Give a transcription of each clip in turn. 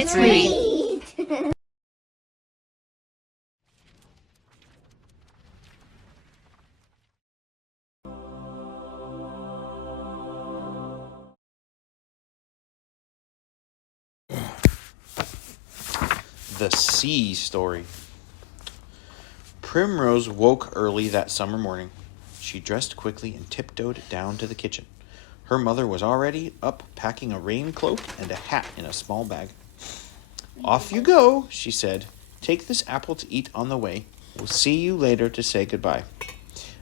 Let's read. The Sea Story. Primrose woke early that summer morning. She dressed quickly and tiptoed down to the kitchen. Her mother was already up packing a rain cloak and a hat in a small bag. "Off you go," she said. "Take this apple to eat on the way. We'll see you later to say goodbye."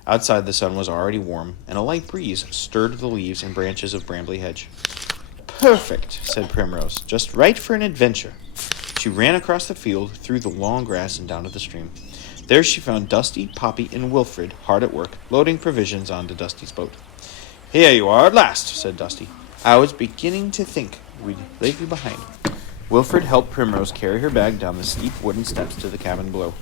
Outside the sun was already warm, and a light breeze stirred the leaves and branches of Brambly Hedge. "Perfect," said Primrose. "Just right for an adventure." She ran across the field, through the long grass, and down to the stream. There she found Dusty, Poppy, and Wilfred hard at work, loading provisions onto Dusty's boat. "Here you are at last," said Dusty. "I was beginning to think we'd leave you behind." Wilfred helped Primrose carry her bag down the steep wooden steps to the cabin below.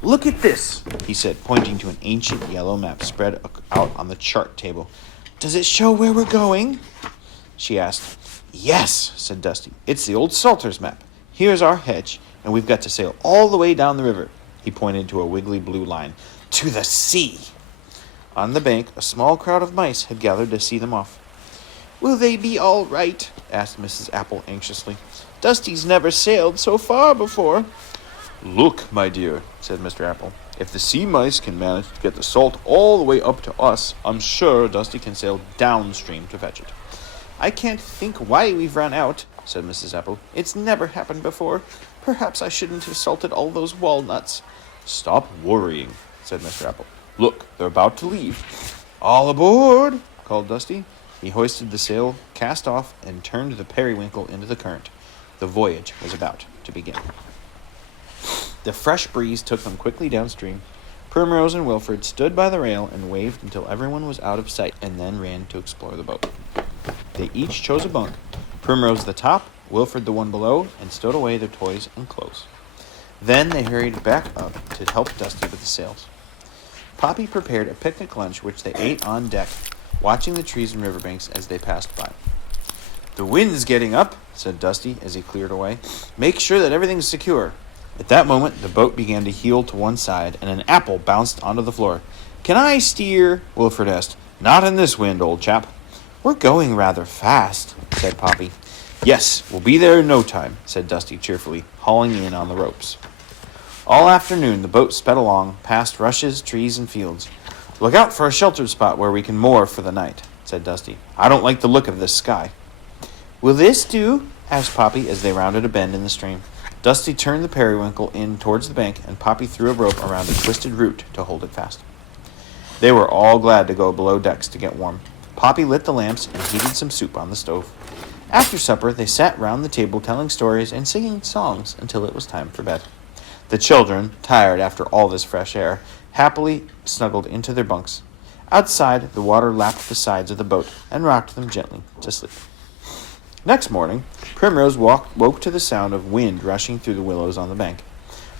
"Look at this," he said, pointing to an ancient yellow map spread out on the chart table. "Does it show where we're going?" she asked. "Yes," said Dusty. "It's the old Salter's map. Here's our hedge, and we've got to sail all the way down the river." He pointed to a wiggly blue line. "To the sea." On the bank, a small crowd of mice had gathered to see them off. "Will they be all right?" asked Mrs. Apple anxiously. "Dusty's never sailed so far before." "Look, my dear," said Mr. Apple. "If the sea mice can manage to get the salt all the way up to us, I'm sure Dusty can sail downstream to fetch it." "I can't think why we've run out," said Mrs. Apple. "It's never happened before. Perhaps I shouldn't have salted all those walnuts." "Stop worrying," said Mr. Apple. "Look, they're about to leave." "All aboard," called Dusty. He hoisted the sail, cast off, and turned the periwinkle into the current. The voyage was about to begin. The fresh breeze took them quickly downstream. Primrose and Wilfred stood by the rail and waved until everyone was out of sight, and then ran to explore the boat. They each chose a bunk, Primrose the top, Wilfred the one below, and stowed away their toys and clothes. Then they hurried back up to help Dusty with the sails. Poppy prepared a picnic lunch, which they ate on deck, watching the trees and riverbanks as they passed by. "The wind's getting up," said Dusty as he cleared away. "Make sure that everything's secure." At that moment, the boat began to heel to one side, and an apple bounced onto the floor. "Can I steer?" Wilfred asked. "Not in this wind, old chap." "We're going rather fast," said Poppy. "Yes, we'll be there in no time," said Dusty cheerfully, hauling in on the ropes. All afternoon, the boat sped along, past rushes, trees, and fields. "Look out for a sheltered spot where we can moor for the night," said Dusty. "I don't like the look of this sky." "Will this do?" asked Poppy as they rounded a bend in the stream. Dusty turned the periwinkle in towards the bank, and Poppy threw a rope around a twisted root to hold it fast. They were all glad to go below decks to get warm. Poppy lit the lamps and heated some soup on the stove. After supper, they sat round the table telling stories and singing songs until it was time for bed. The children, tired after all this fresh air, happily snuggled into their bunks. Outside, the water lapped the sides of the boat and rocked them gently to sleep. Next morning, Primrose woke to the sound of wind rushing through the willows on the bank.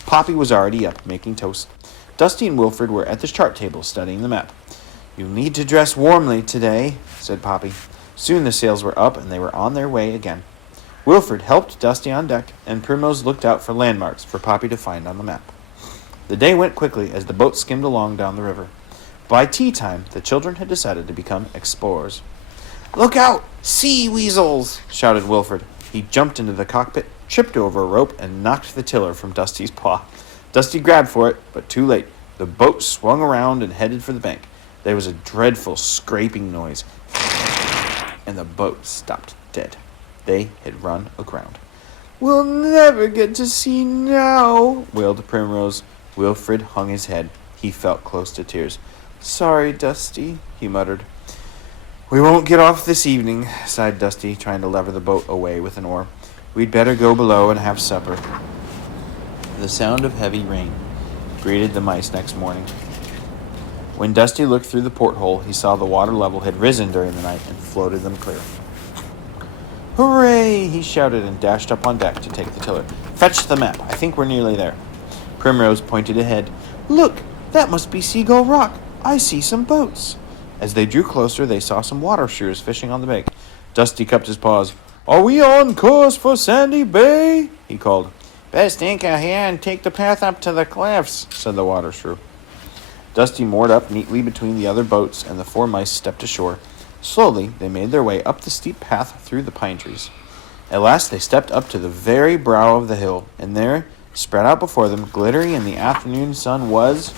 Poppy was already up, making toast. Dusty and Wilfred were at the chart table studying the map. "You'll need to dress warmly today," said Poppy. Soon the sails were up, and they were on their way again. Wilfred helped Dusty on deck, and Primrose looked out for landmarks for Poppy to find on the map. The day went quickly as the boat skimmed along down the river. By tea time, the children had decided to become explorers. "Look out! Sea weasels!" shouted Wilfred. He jumped into the cockpit, tripped over a rope, and knocked the tiller from Dusty's paw. Dusty grabbed for it, but too late. The boat swung around and headed for the bank. There was a dreadful scraping noise, and the boat stopped dead. They had run aground. "We'll never get to sea now," wailed Primrose. Wilfred hung his head. He felt close to tears. "Sorry, Dusty," he muttered. "We won't get off this evening," sighed Dusty, trying to lever the boat away with an oar. "We'd better go below and have supper." The sound of heavy rain greeted the mice next morning. When Dusty looked through the porthole, he saw the water level had risen during the night and floated them clear. "Hooray!" he shouted and dashed up on deck to take the tiller. "Fetch the map. I think we're nearly there." Primrose pointed ahead. "Look, that must be Seagull Rock. I see some boats." As they drew closer, they saw some water shrews fishing on the bank. Dusty cupped his paws. Are we on course for Sandy Bay? He called. Best anchor here and take the path up to the cliffs, said the water shrew. Dusty moored up neatly between the other boats, and the 4 mice stepped ashore. Slowly, they made their way up the steep path through the pine trees. At last, they stepped up to the very brow of the hill, and there, spread out before them, glittering in the afternoon sun, was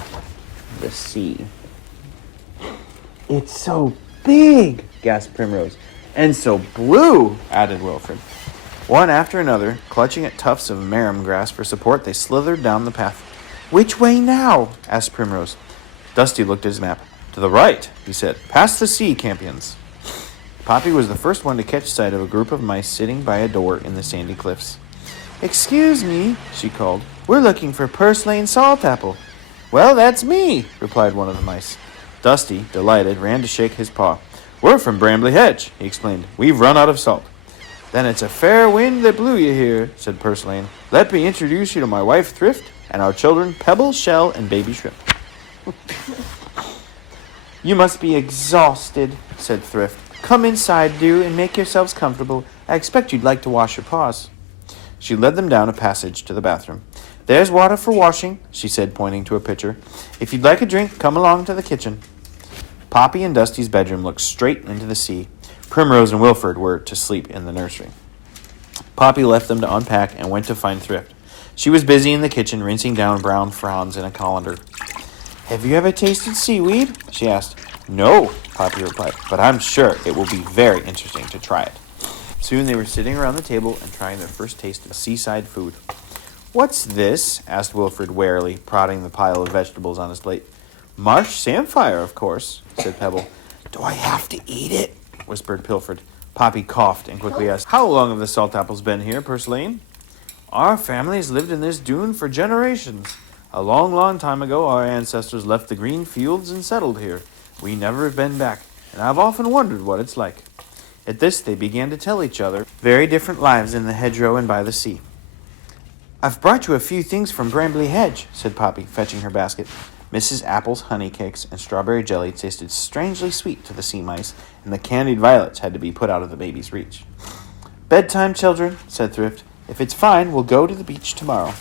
the sea. It's so big, gasped Primrose. And so blue, added Wilfred. One after another, clutching at tufts of marram grass for support, they slithered down the path. Which way now? Asked Primrose. Dusty looked at his map. To the right, he said. Past the sea, Campions. Poppy was the first one to catch sight of a group of mice sitting by a door in the sandy cliffs. Excuse me, she called. We're looking for Purslane Saltapple. Well, that's me, replied one of the mice. Dusty, delighted, ran to shake his paw. We're from Brambly Hedge, he explained. We've run out of salt. Then it's a fair wind that blew you here, said Purslane. Let me introduce you to my wife Thrift and our children Pebble, Shell, and Baby Shrimp. You must be exhausted, said Thrift. Come inside, do, and make yourselves comfortable. I expect you'd like to wash your paws. She led them down a passage to the bathroom. There's water for washing, she said, pointing to a pitcher. If you'd like a drink, come along to the kitchen. Poppy and Dusty's bedroom looked straight into the sea. Primrose and Wilfred were to sleep in the nursery. Poppy left them to unpack and went to find Thrift. She was busy in the kitchen, rinsing down brown fronds in a colander. Have you ever tasted seaweed? She asked. No, Poppy replied, but I'm sure it will be very interesting to try it. Soon they were sitting around the table and trying their first taste of seaside food. What's this? Asked Wilfred warily, prodding the pile of vegetables on his plate. Marsh samphire, of course, said Pebble. Do I have to eat it? Whispered Pilfred. Poppy coughed and quickly asked, How long have the salt apples been here, Purslane? Our family has lived in this dune for generations. A long, long time ago, our ancestors left the green fields and settled here. We never have been back, and I've often wondered what it's like. At this, they began to tell each other very different lives in the hedgerow and by the sea. I've brought you a few things from Brambly Hedge, said Poppy, fetching her basket. Mrs. Apple's honey cakes and strawberry jelly tasted strangely sweet to the sea mice, and the candied violets had to be put out of the baby's reach. Bedtime, children, said Thrift. If it's fine, we'll go to the beach tomorrow.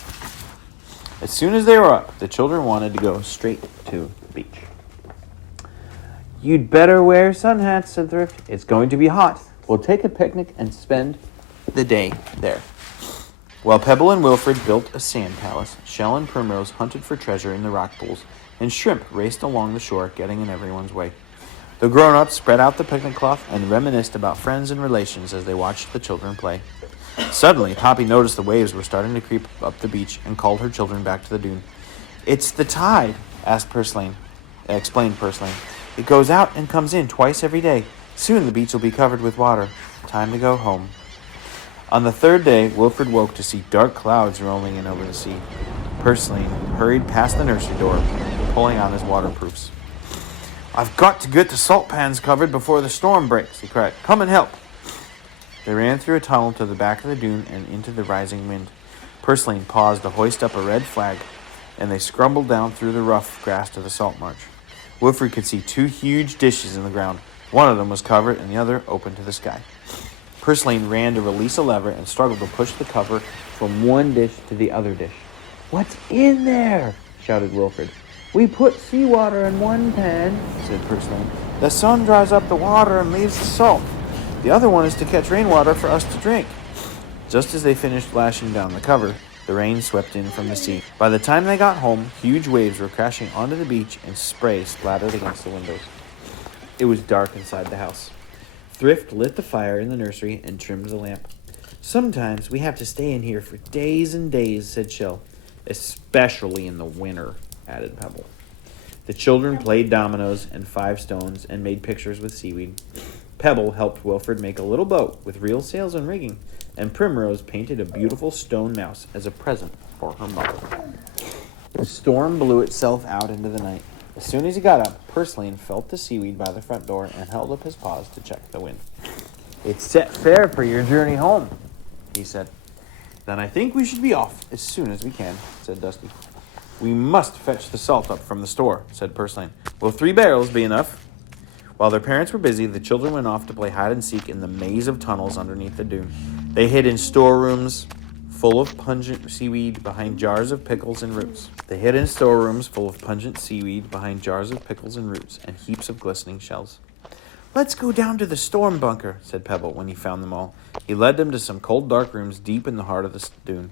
As soon as they were up, the children wanted to go straight to the beach. You'd better wear sun hats, said Thrift. It's going to be hot. We'll take a picnic and spend the day there. While Pebble and Wilfred built a sand palace, Shell and Primrose hunted for treasure in the rock pools, and Shrimp raced along the shore, getting in everyone's way. The grown-ups spread out the picnic cloth and reminisced about friends and relations as they watched the children play. Suddenly, Poppy noticed the waves were starting to creep up the beach and called her children back to the dune. It's the tide, explained Purslane. It goes out and comes in twice every day. Soon the beach will be covered with water. Time to go home. On the third day, Wilfred woke to see dark clouds rolling in over the sea. Purslane hurried past the nursery door, pulling on his waterproofs. I've got to get the salt pans covered before the storm breaks, he cried. Come and help. They ran through a tunnel to the back of the dune and into the rising wind. Purslane paused to hoist up a red flag, and they scrumbled down through the rough grass to the salt marsh. Wilfred could see 2 huge dishes in the ground. One of them was covered and the other open to the sky. Purslane ran to release a lever and struggled to push the cover from one dish to the other dish. What's in there? Shouted Wilfred. We put seawater in one pan, said Purslane. The sun dries up the water and leaves the salt. The other one is to catch rainwater for us to drink. Just as they finished lashing down the cover, the rain swept in from the sea. By the time they got home, huge waves were crashing onto the beach and spray splattered against the windows. It was dark inside the house. Thrift lit the fire in the nursery and trimmed the lamp. Sometimes we have to stay in here for days and days, said Shell. Especially in the winter, added Pebble. The children played dominoes and 5 stones and made pictures with seaweed. Pebble helped Wilfred make a little boat with real sails and rigging, and Primrose painted a beautiful stone mouse as a present for her mother. The storm blew itself out into the night. As soon as he got up, Purslane felt the seaweed by the front door and held up his paws to check the wind. It's set fair for your journey home, he said. Then I think we should be off as soon as we can, said Dusty. We must fetch the salt up from the store, said Purslane. Will 3 barrels be enough? While their parents were busy, the children went off to play hide and seek in the maze of tunnels underneath the dune. They hid in storerooms full of pungent seaweed behind jars of pickles and roots. and heaps of glistening shells. "Let's go down to the storm bunker," said Pebble when he found them all. He led them to some cold, dark rooms deep in the heart of the dune.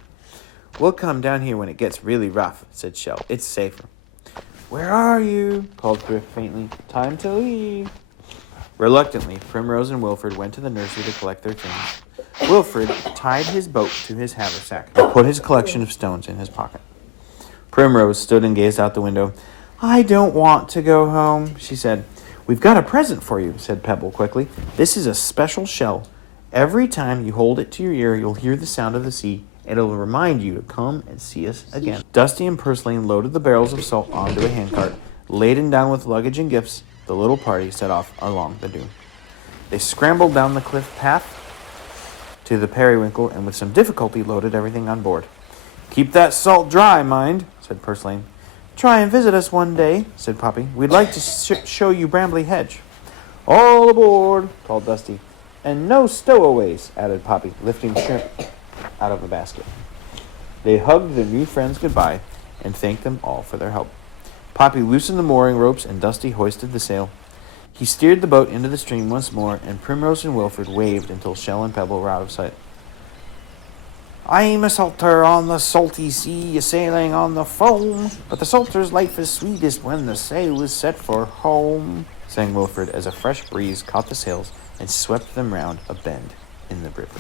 "We'll come down here when it gets really rough," said Shell. "It's safer." "Where are you?" called Thrift faintly. "Time to leave." Reluctantly, Primrose and Wilfred went to the nursery to collect their things. Wilfred tied his boat to his haversack and put his collection of stones in his pocket. Primrose stood and gazed out the window. "I don't want to go home," she said. "We've got a present for you," said Pebble quickly. "This is a special shell. Every time you hold it to your ear, you'll hear the sound of the sea. It'll remind you to come and see us again." Dusty and Purslane loaded the barrels of salt onto a handcart. Laden down with luggage and gifts, the little party set off along the dune. They scrambled down the cliff path to the periwinkle and with some difficulty loaded everything on board. "Keep that salt dry, mind," said Purslane. "Try and visit us one day," said Poppy. "We'd like to show you Brambly Hedge." "All aboard," called Dusty. "And no stowaways," added Poppy, lifting shrimp out of a basket. They hugged their new friends goodbye and thanked them all for their help. Poppy loosened the mooring ropes and Dusty hoisted the sail. He steered the boat into the stream once more, and Primrose and Wilfred waved until Shell and Pebble were out of sight. "I'm a salter on the salty sea, a-sailing on the foam, but the salter's life is sweetest when the sail is set for home," sang Wilfred as a fresh breeze caught the sails and swept them round a bend in the river.